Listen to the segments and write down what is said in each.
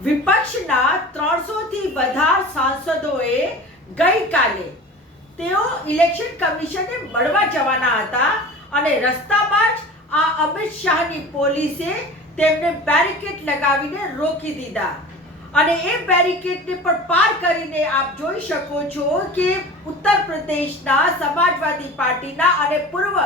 વિપક્ષના ત્રણસો થી વધાર સાંસદોએ ગઈકાલે તેઓ ઇલેક્શન કમિશનને મળવા જવાના હતા અને રસ્તામાં જ આ અમિત શાહની પોલીસે તેમને બેરિકેડ લગાવીને રોકી દીધા. અને એ બેરિકેડને પણ પાર કરીને આપ જોઈ શકો છો કે ઉત્તર પ્રદેશના સમાજવાદી પાર્ટીના અને પૂર્વ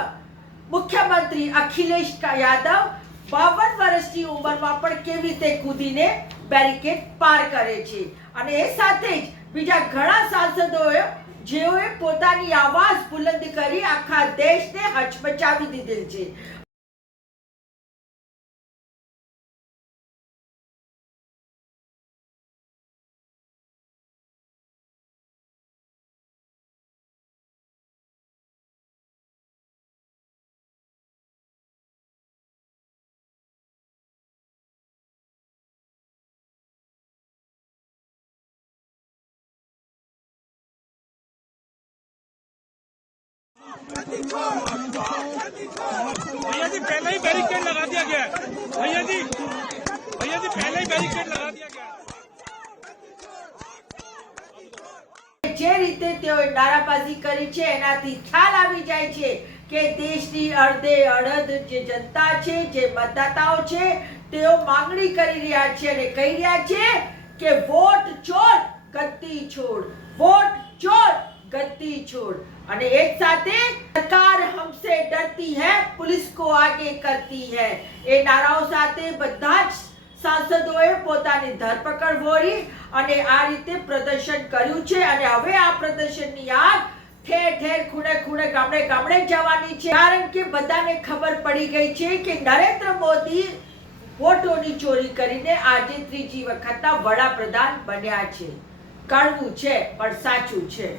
મુખ્યમંત્રી અખિલેશ યાદવ બાવન વર્ષની ઉંમરમાં પણ કેવી રીતે કૂદીને બેરિકેડ પાર કરે છે. અને એ સાથે જ બીજા ઘણા સાંસદોએ જેઓએ પોતાની આવાજ બુલંદ કરી આખા દેશને હચમચાવી દીધેલ છે. भैया जी पहले ही बैरिकेड लगा दिया गया है भैया जी भैया जी पहले ही बैरिकेड लगा दिया गया है જે રીતે તેઓએ નારાબાજી કરી છે એનાથી ખ્યાલ આવી જાય છે કે દેશની અડધે અડધ જે જનતા છે જે મતદાતાઓ છે તેઓ માંગણી કરી રહ્યા છે અને કહી રહ્યા છે કે વોટ ચોર ગદ્દી છોડ વોટ ચોર ગદ્દી છોડ અને એક સાથે સરકાર हमसे डरती है पुलिस को आगे करती है એ નારાઓ સાથે બધા જ સાંસદોએ પોતાની ધરપકડ વોરી અને આ રીતે પ્રદર્શન કર્યું છે અને હવે આ પ્રદર્શનની આગ ઠેર ઠેર ખૂણે ખૂણે ગામડે ગામડે જવાની છે કારણ કે બધાને ખબર પડી ગઈ છે કે નરેન્દ્ર મોદી વોટોની ચોરી કરીને આજે ત્રીજી વખતના વડાપ્રધાન બન્યા છે કડવું છે પણ સાચું છે